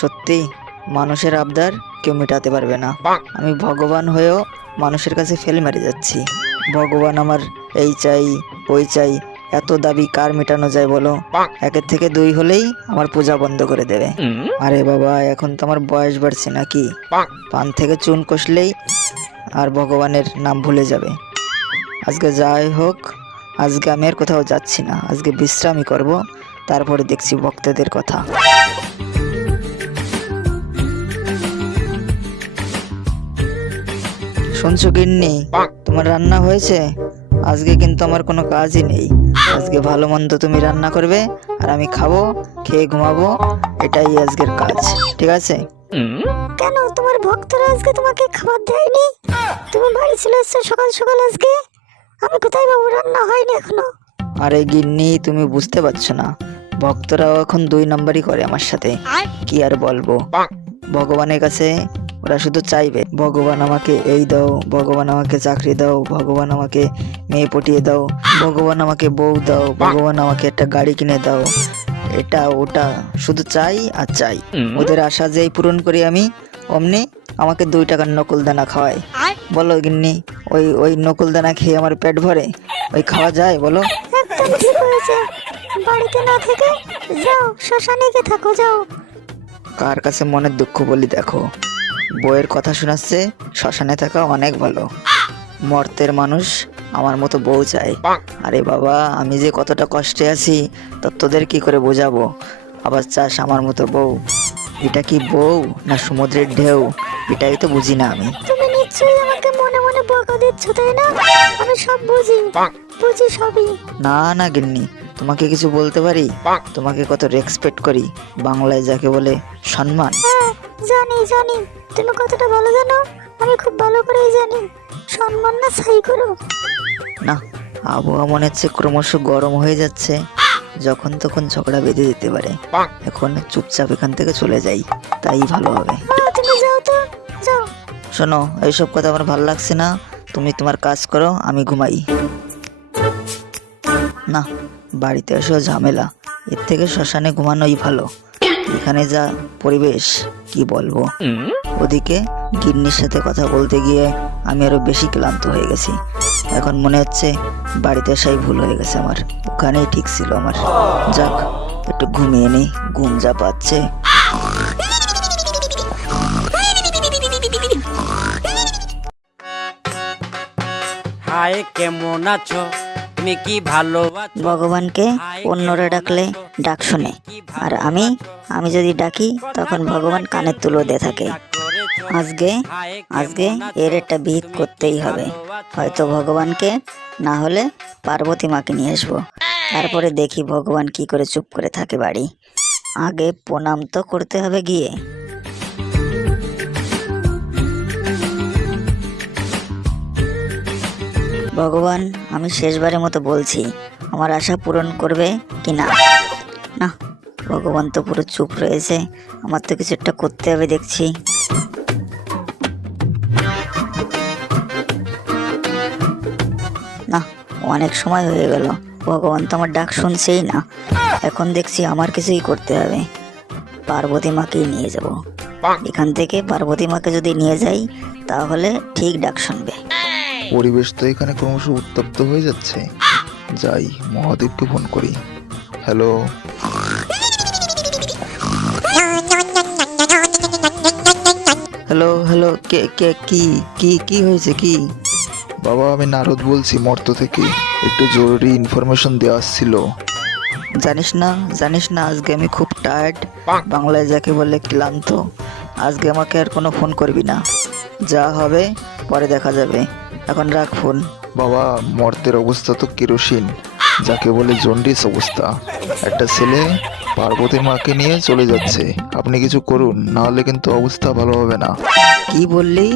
সত্যি মানুষের আবদার কেউ মেটাতে পারবে না। আমি ভগবান হয়েও মানুষের কাছে ফেল মেরে যাচ্ছি। ভগবান আমার এই চাই ওই চাই, এত দাবি কার মেটানো যায় বলো? একের থেকে দুই হলেই আমার পূজা বন্ধ করে দেবে। আরে বাবা, এখন তো আমার বয়স বাড়ছে নাকি? পান থেকে চুন কষলেই আর ভগবানের নাম ভুলে যাবে। আজকে যাই হোক, আজকে আমি আর কোথাও যাচ্ছি না, আজকে বিশ্রামই করব, তারপরে দেখছি ভক্তদের কথা। শুনছো গিন্নি, তোমার রান্না হয়েছে? আজকে কিন্তু আমার কোনো কাজই নেই। আজকে ভালো মন্দ তুমি রান্না করবে আর আমি খাবো, খেয়ে ঘুমাবো, এটাই আজকের কাজ, ঠিক আছে? কেন তোমার ভক্তরা আজকে তোমাকে খাবার দেয়নি? তুমি বাড়ি চলে এসছো সকাল সকাল আজকে। আমি কোথায় বাবু, রান্না হয়নি এখনো। আরে গিন্নি, তুমি বুঝতে পারছো না, ভক্তরাও এখন 2 নাম্বারই করে আমার সাথে। কি আর বলবো, ভগবানের কাছে ওরা শুধু চাইবে ভগবান আমাকে এই দাও, ভগবান আমাকে চাকরি দাও, ভগবান আমাকে মেয়ে পটিয়ে দাও, ভগবান আমাকে বউ দাও, ভগবান আমাকে একটা গাড়ি কিনে দাও, এটা ওটা শুধু চাই আর চাই। ওদের আশা যেই পূরণ করি আমি, অমনি আমাকে 2 টাকার নকুল দানা খাওয়ায়। বলো গিন্নি, ওই নকুল দানা খেয়ে আমার পেট ভরে? ওই খাওয়া যায় বলো? একদম ঠিক হয়েছে, বাড়িতে না থেকে যাও, শ্মশানে গিয়ে থাকো, যাও। কার কাছে মনের দুঃখ বলি দেখো, বইয়ের কথা শোনাচ্ছে শ্মশানে থাকা অনেক ভালো। মর্তের মানুষ আমার মতো বউ চাই। আরে বাবা, আমি যে কতটা কষ্টে আছি তা তোদের কি করে বোঝাবো? আবার চাস আমার মতো বউ? এটা কি বউ না সমুদ্রের ঢেউ, এটাই তো বুঝি না আমি। তুমি নিশ্চয়ই আমাকে মনে মনে বকা দিচ্ছ, তাই না? আমি সব বুঝি, বুঝি সবই। না না গিন্নি, তোমাকে কিছু বলতে পারি? তোমাকে কত রেসপেক্ট করি, বাংলায় যাকে বলে সম্মান। হ্যাঁ, জানি জানি, তুমি কতটা ভালো জানো, আমি খুব ভালো করেই জানি। সম্মান না ছাই করো। না, আবহাওয়া মনে হচ্ছে ক্রমশ গরম হয়ে যাচ্ছে, যখন তখন ঝগড়া বেঁধে দিতে পারে। এখন চুপচাপ এখান থেকে চলে যাই, তাই ভালো হবে। তুমি যাও তো, যাও। শোনো, এইসব কথা আমার ভালো লাগছে না, তুমি তোমার কাজ করো, আমি ঘুমাই। না, বাড়িতে এসেও ঝামেলা, এর থেকে শ্মশানে ঘুমানোই ভালো। এখানে যা পরিবেশ কি বলবো। ওদিকে গিন্নির সাথে কথা বলতে গিয়ে আমি আরো বেশি ক্লান্ত হয়ে গেছি। এখন মনে হচ্ছে বাড়িতে আসাই ভুল হয়ে গেছে আমার, ওখানেই ঠিক ছিল আমার। যাক, একটু ঘুমিয়ে নেই, ঘুম যা পাচ্ছে। হাই, কেমন আছো তুমি? কি ভালো আছো? ভগবানকে অন্যরা ডাকলে ডাক শুনে, আর আমি যদি ডাকি তখন ভগবান কানের তুলো দিয়ে থাকে। আজকে এর একটা বিহিত করতেই হবে। হয়তো ভগবানকে, না হলে পার্বতী মাকে নিয়ে আসবো, তারপরে দেখি ভগবান কি করে চুপ করে থাকে বাড়ি। আগে প্রণাম তো করতে হবে গিয়ে। ভগবান, আমি শেষবারের মতো বলছি, আমার আশা পূরণ করবে কি না? না, ভগবান তো পুরো চুপ রয়েছে, আমার তো কিছু একটা করতে হবে দেখছি। না, অনেক সময় হয়ে গেল, ভগবান তো আমার ডাক শুনছেই না। এখন দেখছি আমার কিছুই করতে হবে, পার্বতী মাকেই নিয়ে যাব। এখান থেকে পার্বতী মাকে যদি নিয়ে যাই তাহলে ঠিক ডাক শুনবে। পরিবেশ তো এখানে ক্রমশ উত্তপ্ত হয়ে যাচ্ছে, যাই মহাদেবকে ফোন করি। হ্যালো, হ্যালো হ্যালো, কে কে কি কি কি হয়েছে কি? বাবা আমি নারদ বলছি মর্ত থেকে, একটু জরুরি ইনফরমেশন দেওয়া ছিল। জানিস না আজকে আমি খুব টায়ার্ড, বাংলায় যাকে বলে ক্লান্ত। আজকে আমাকে আর কোনো ফোন করবি না, যা হবে পরে দেখা যাবে, এখন রাখ ফোন। বাবা মর্তের অবস্থা তো কেরোসিন, যাকে বলে জন্ডিস অবস্থা। একটা ছেলে পার্বতী মাকে নিয়ে চলে যাচ্ছে, আপনি কিছু করুন, না হলে কিন্তু অবস্থা ভালো হবে না। কি বললি?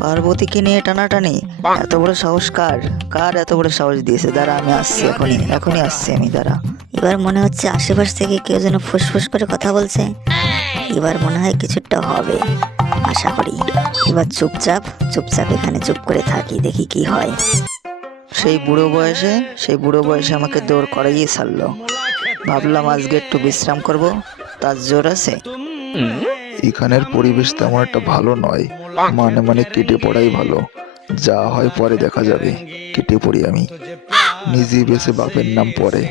পার্বতীকে নিয়ে টানাটানি? এত বড় সাহস কার? কার এত বড় সাহস দিয়েছে? দাঁড়া, আমি আসছি, এখনই আসছি আমি, দাঁড়া। এবার মনে হচ্ছে আশেপাশ থেকে কেউ যেন ফুসফুস করে কথা বলছে। এবার মনে হয় কিছুটা হবে, আশা করি। এবার চুপচাপ এখানে চুপ করে থাকি, দেখি কি হয়। সেই বুড়ো বয়সে আমাকে দৌড় করাইয়ে ছাড়লো। ভাবলাম আজকে একটু বিশ্রাম করব, তার জোর আছে। এখানের পরিবেশ তেমন একটা ভালো নয়, মানে কেটে পড়াই ভালো। যা হয় পরে দেখা যাবে, কেটে পড়ি আমি, নিজে বেঁচে বাপের নাম পরে।